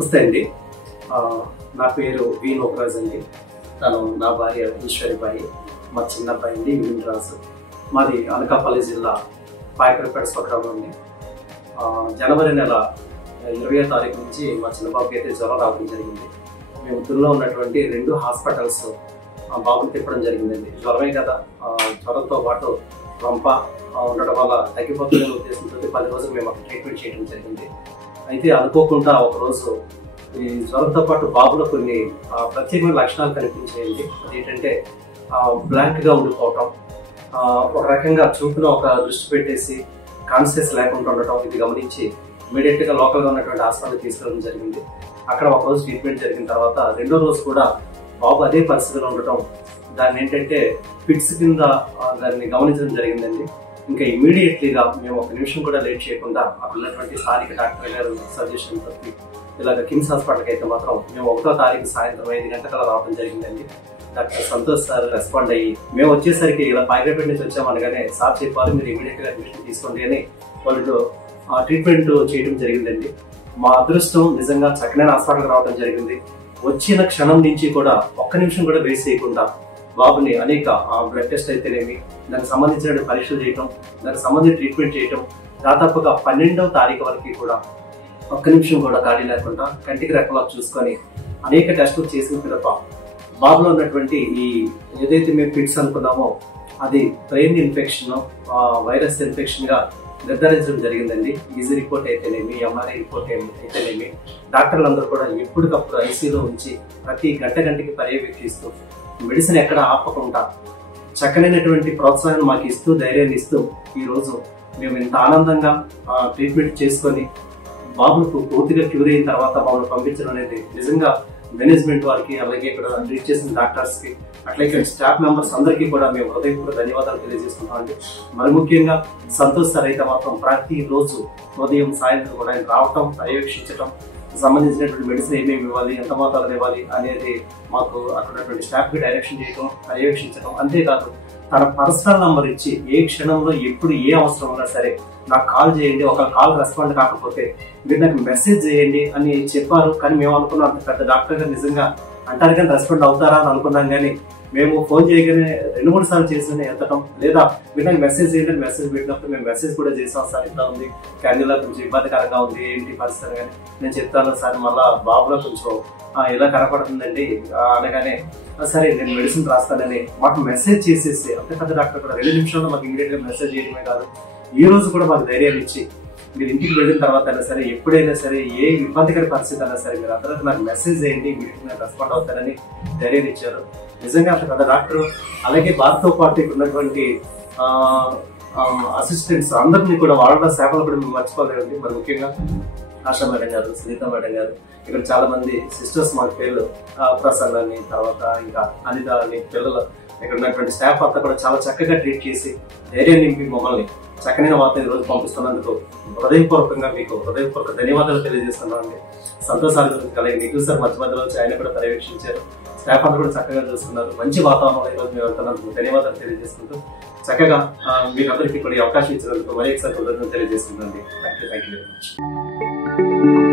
నమస్తే అండి. నా పేరు వి నోకరాజ్ అండి. తను నా భార్య ఈశ్వరిబాయి, మా చిన్న అబ్బాయి అండి వినరాజు. మాది అనకాపల్లి జిల్లా పాయకరపేట స్వగ్రామం అండి. జనవరి నెల 20వ తారీఖు నుంచి మా చిన్నబాబుకి అయితే జ్వరం రావడం జరిగింది. మేము ఊళ్ళో ఉన్నటువంటి 2 హాస్పిటల్స్ బాబుని తిప్పడం జరిగిందండి. జ్వరమే కదా, జ్వరంతో పాటు రంప ఉండడం వల్ల తగ్గిపోతుందనే ఉద్దేశంతో 10 రోజులు మేము అక్కడ ట్రీట్మెంట్ చేయడం జరిగింది. అయితే అనుకోకుండా ఒకరోజు ఈ జ్వరంతో పాటు బాబులో కొన్ని ప్రత్యేకమైన లక్షణాలు కనిపించాయండి. అదేంటంటే బ్లాంక్గా ఉండిపోవటం, ఒక రకంగా చూపులో ఒక దృష్టి పెట్టేసి కాన్షియస్ లేకుండా ఉండటం. ఇది గమనించి ఇమీడియట్గా లోకల్గా ఉన్నటువంటి హాస్పిటల్కి తీసుకెళ్ళడం జరిగింది. అక్కడ ఒక రోజు ట్రీట్మెంట్ జరిగిన తర్వాత 2వ రోజు కూడా బాబు అదే పరిస్థితిలో ఉండటం, దాన్ని ఏంటంటే ఫిట్స్ కింద దాన్ని గమనించడం జరిగిందండి. ఇంకా ఇమీడియట్లీగా మేము ఒక నిమిషం కూడా లేట్ చేయకుండా అక్కడ ఉన్నటువంటి స్థానిక డాక్టర్ గారు సజెషన్ తప్పి ఇలాగ కిమ్స్ హాస్పిటల్కి అయితే మాత్రం మేము 1వ తారీఖు సాయంత్రం 5 గంటల రావడం జరిగిందండి. డాక్టర్ సంతోష్ సార్ రెస్పాండ్ అయ్యి మేము వచ్చేసరికి ఇలా పాయకరపేట నుంచి వచ్చామనగానే సార్ చెప్పారు మీరు ఇమీడియట్గా అడ్మిషన్ తీసుకోండి అని వాళ్ళు ట్రీట్మెంట్ చేయడం జరిగిందండి. మా అదృష్టం నిజంగా చక్కనైన హాస్పిటల్కి రావడం జరిగింది. వచ్చిన క్షణం నుంచి కూడా ఒక్క నిమిషం కూడా వేస్ట్ చేయకుండా బాబుని అనేక బ్లడ్ టెస్ట్ అయితేనేమి, దానికి సంబంధించిన పరీక్షలు చేయటం, దానికి సంబంధించిన ట్రీట్మెంట్ చేయటం, దాదాపుగా 12వ తారీఖు వరకు కూడా ఒక్క నిమిషం కూడా ఖాళీ లేకుండా కంటికి రెప్పలా చూసుకొని అనేక టెస్టులు చేసిన పిదప బాబులో ఉన్నటువంటి ఈ ఏదైతే మేము ఫిట్స్ అనుకున్నామో అది బ్రెయిన్ ఇన్ఫెక్షన్, వైరస్ ఇన్ఫెక్షన్ గా నిర్ధారించడం జరిగిందండి. ఈజీ రిపోర్ట్ అయితేనేమి, ఎంఆర్ఐ రిపోర్ట్ అయితేనేమి డాక్టర్లు అందరూ కూడా ఎప్పటికప్పుడు ఐసీయూలో ఉంచి ప్రతి గంటకి పర్యవేక్షిస్తూ మెడిసిన్ ఎక్కడ ఆపకుండా చక్కనైనటువంటి ప్రోత్సాహాన్ని మాకు ఇస్తూ ధైర్యాన్ని ఇస్తూ ఈరోజు మేము ఇంత ఆనందంగా ట్రీట్మెంట్ చేసుకొని బాబుకు పూర్తిగా క్యూర్ అయిన తర్వాత బాబును పంపించడం అనేది నిజంగా మేనేజ్మెంట్ వారికి, అలాగే ఇక్కడ ట్రీట్ చేసిన డాక్టర్స్ కి, అట్లాగే స్టాఫ్ మెంబర్స్ అందరికీ కూడా మేము హృదయపూర్వక ధన్యవాదాలు తెలియజేసుకుంటామండి. మరి ముఖ్యంగా సంతోష్ సార్ అయితే మాత్రం ప్రతి రోజు ఉదయం సాయంత్రం కూడా ఆయన రావటం, పర్యవేక్షించడం, సంబంధించినటువంటి మెడిసిన్ ఏమేమి ఇవ్వాలి, ఎంత మాత్రాలు ఇవ్వాలి అనేది మాకు అక్కడ ఉన్నటువంటి స్టాఫ్ కి డైరెక్షన్ చేయడం, పర్యవేక్షించడం. అంతేకాదు తన పర్సనల్ నంబర్ ఇచ్చి ఏ క్షణంలో ఎప్పుడు ఏ అవసరం ఉన్నా సరే నాకు కాల్ చేయండి, ఒక కాల్ రెస్పాండ్ కాకపోతే మీరు నాకు మెసేజ్ చేయండి అని చెప్పారు. కానీ మేము అనుకున్నాం అంత పెద్ద డాక్టర్ గారు నిజంగా అంటారు కానీ రెస్పాండ్ అవుతారా అని అనుకున్నాం. కానీ మేము ఫోన్ చేయగానే 2-3 సార్లు చేసి ఎత్తడం, లేదా మీరు నాకు మెసేజ్ చేయండి అని మెసేజ్ పెట్టినప్పుడు మేము మెసేజ్ కూడా చేసాం. సార్ ఇట్లా ఉంది, క్యాండిల్లా కొంచెం ఇబ్బందికరంగా ఉంది, ఏంటి పరిస్థితి కానీ నేను చెప్తాను సార్, మళ్ళా బాబులో కొంచెం ఇలా కనపడుతుందండి అనగానే సరే నేను మెడిసిన్ రాస్తానని మాకు మెసేజ్ చేసేసి అంతే పెద్ద డాక్టర్ కూడా 2 నిమిషాల్లో మాకు ఇమీడియట్ గా మెసేజ్ చేయడమే కాదు, ఈ రోజు కూడా మాకు ధైర్యం ఇచ్చి మీరు ఇంటికి వెళ్ళిన తర్వాత అయినా సరే, ఎప్పుడైనా సరే, ఏ ఇబ్బందికర పరిస్థితి అయినా సరే మీరు అందరూ నాకు మెసేజ్ చేయండి, ఇమీడియట్ గా రెస్పాండ్ అవుతారని ధైర్యం ఇచ్చారు. నిజంగా అంత పెద్ద డాక్టర్, అలాగే వారితో పాటు ఉన్నటువంటి అసిస్టెంట్స్ అందరినీ కూడా వాళ్ళ సేవలు కూడా మేము మర్చిపోలేదండి. మరి ముఖ్యంగా ఆశా మేడం గారు, సునీత మేడం గారు, ఇక్కడ చాలా మంది సిస్టర్స్ మాకు పేర్లు ప్రసన్న అని, తర్వాత ఇంకా అనిత అని, పిల్లలు ఇక్కడ ఉన్నటువంటి స్టాఫ్ అంతా కూడా చాలా చక్కగా ట్రీట్ చేసి ధైర్యం నింపి మమ్మల్ని చక్కనైన వార్త ఈరోజు పంపిస్తున్నందుకు హృదయపూర్వకంగా మీకు హృదయపూర్వక ధన్యవాదాలు తెలియజేస్తున్నాను. సంతోషాలు అలాగే నిఖిల్ సార్ మధ్య మధ్యలో వచ్చి ఆయన కూడా పర్యవేక్షించారు. స్టాఫ్ అంతా కూడా చక్కగా చూస్తున్నారు. మంచి వాతావరణంలో ఈరోజు మేము వెళ్తున్నందుకు ధన్యవాదాలు తెలియజేసుకుంటూ చక్కగా మీరందరికీ కూడా అవకాశం ఇచ్చినందుకు మరీ ఒకసారి కృతజ్ఞతలు తెలియజేస్తుందండి. Thank you very much.